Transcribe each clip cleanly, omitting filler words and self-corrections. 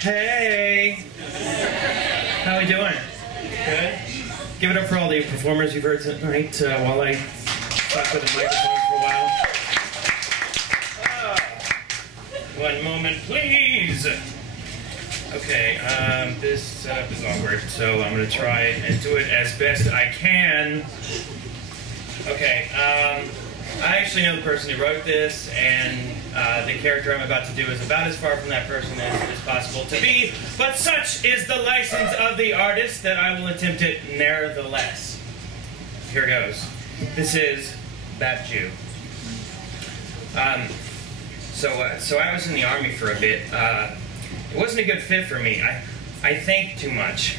Hey! How we doing? Good? Give it up for all the performers you've heard tonight while I talk with the microphone for a while. One moment, please! Okay, this is awkward, so I'm going to try and do it as best I can. Okay, I actually know the person who wrote this, and the character I'm about to do is about as far from that person as possible to be, but such is the license of the artist that I will attempt it nevertheless. Here goes. This is That Jew. So I was in the army for a bit. It wasn't a good fit for me. I think too much.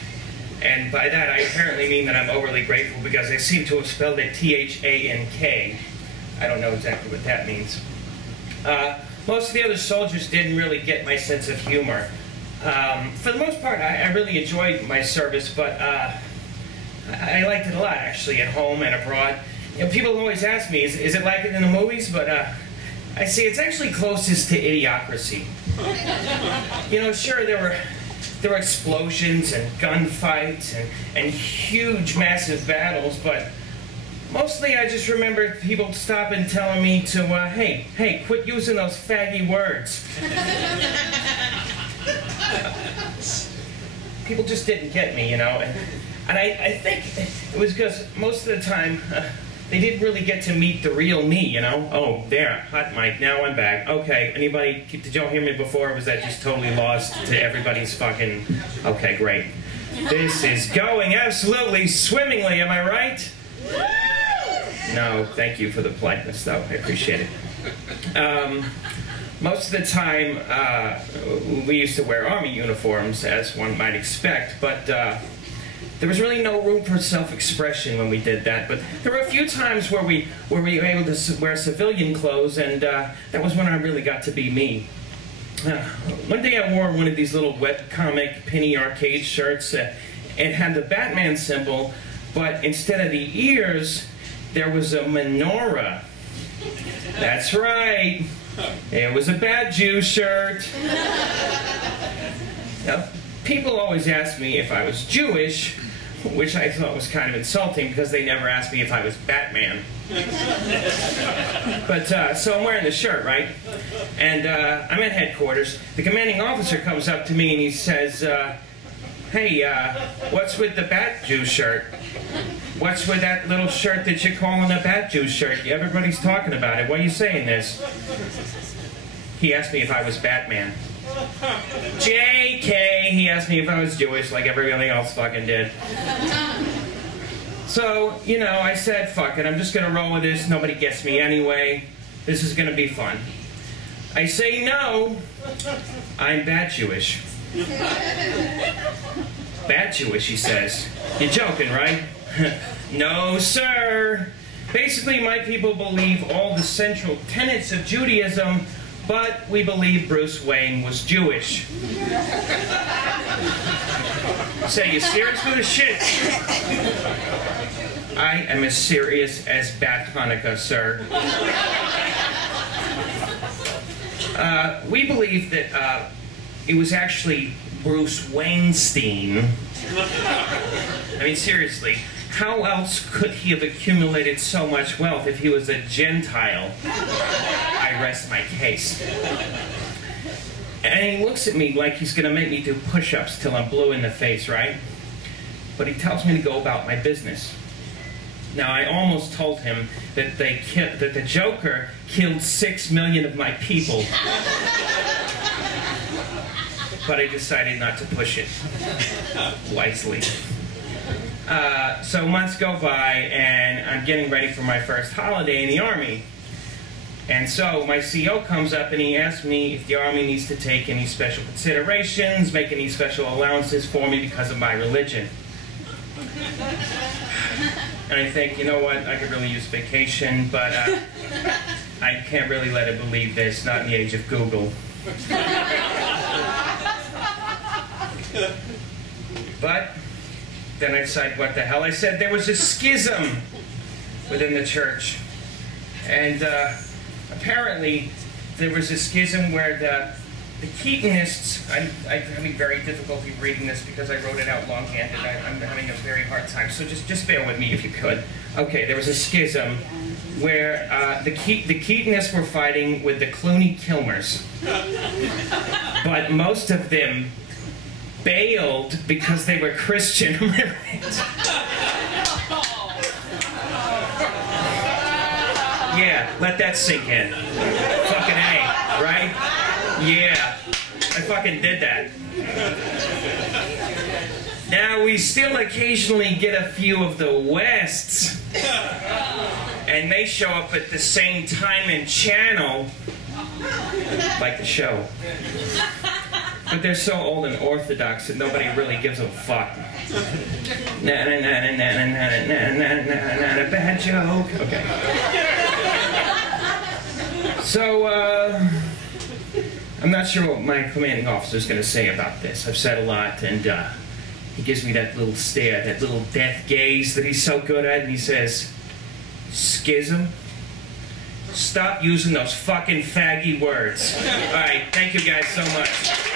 And by that, I apparently mean that I'm overly grateful because I seem to have spelled it T-H-A-N-K. I don't know exactly what that means. Most of the other soldiers didn't really get my sense of humor. For the most part, I really enjoyed my service, but I liked it a lot, actually, at home and abroad. You know, people always ask me, is it like it in the movies? But I see it's actually closest to Idiocracy. You know, sure, there were explosions and gunfights and huge, massive battles, but mostly I just remember people stopping telling me to, hey, quit using those faggy words. People just didn't get me, you know, and I think it was because most of the time they didn't really get to meet the real me, you know? Oh, there, hot mic, now I'm back. Okay, anybody, did y'all hear me before, or was that just totally lost to everybody's fucking... Okay, great. This is going absolutely swimmingly, am I right? No, thank you for the politeness, though. I appreciate it. Most of the time, we used to wear army uniforms, as one might expect, but there was really no room for self-expression when we did that. But there were a few times where we were able to wear civilian clothes, and that was when I really got to be me. One day I wore one of these little webcomic penny arcade shirts. It had the Batman symbol, but instead of the ears, there was a menorah. That's right. It was a Bad Jew shirt. Now, people always ask me if I was Jewish, which I thought was kind of insulting because they never asked me if I was Batman. But, so I'm wearing the shirt, right? And I'm at headquarters. The commanding officer comes up to me and he says, hey, what's with the Bat Jew shirt? What's with that little shirt that you're calling a Bat Jew shirt? Everybody's talking about it. Why are you saying this? He asked me if I was Batman. JK, he asked me if I was Jewish, like everybody else fucking did. So, you know, I said, fuck it, I'm just gonna roll with this. Nobody gets me anyway. This is gonna be fun. I say no, I'm Bat Jewish. Bat Jewish, he says. You're joking, right? No, sir. Basically, my people believe all the central tenets of Judaism, but we believe Bruce Wayne was Jewish. Say, you serious with the shit? I am as serious as Bat Hanukkah, sir. We believe that it was actually Bruce Weinstein. I mean, seriously, how else could he have accumulated so much wealth if he was a Gentile? I rest my case. And he looks at me like he's going to make me do push-ups till I'm blue in the face, right? But he tells me to go about my business. Now, I almost told him that that the Joker killed 6 million of my people. But I decided not to push it wisely. So months go by, and I'm getting ready for my first holiday in the Army. And so my CO comes up and he asks me if the Army needs to take any special considerations, make any special allowances for me because of my religion. And I think, you know what, I could really use vacation, but I can't really let it believe this, not in the age of Google. But then I decided, what the hell? I said there was a schism within the church. And apparently there was a schism where the Keatonists, I'm having very difficulty reading this because I wrote it out longhand and I'm having a very hard time, so just bear with me if you could. Okay, there was a schism where the Keatonists were fighting with the Clooney-Kilmers, but most of them bailed because they were Christian. Yeah, let that sink in. Fucking A, right? Yeah, I fucking did that. Now, we still occasionally get a few of the Wests, and they show up at the same time and channel, like the show. But they're so old and orthodox that nobody really gives a fuck. Not a bad joke. Okay. So, I'm not sure what my commanding officer is going to say about this. I've said a lot, and he gives me that little stare, that little death gaze that he's so good at, and he says, "Schism? Stop using those fucking faggy words." All right, thank you guys so much.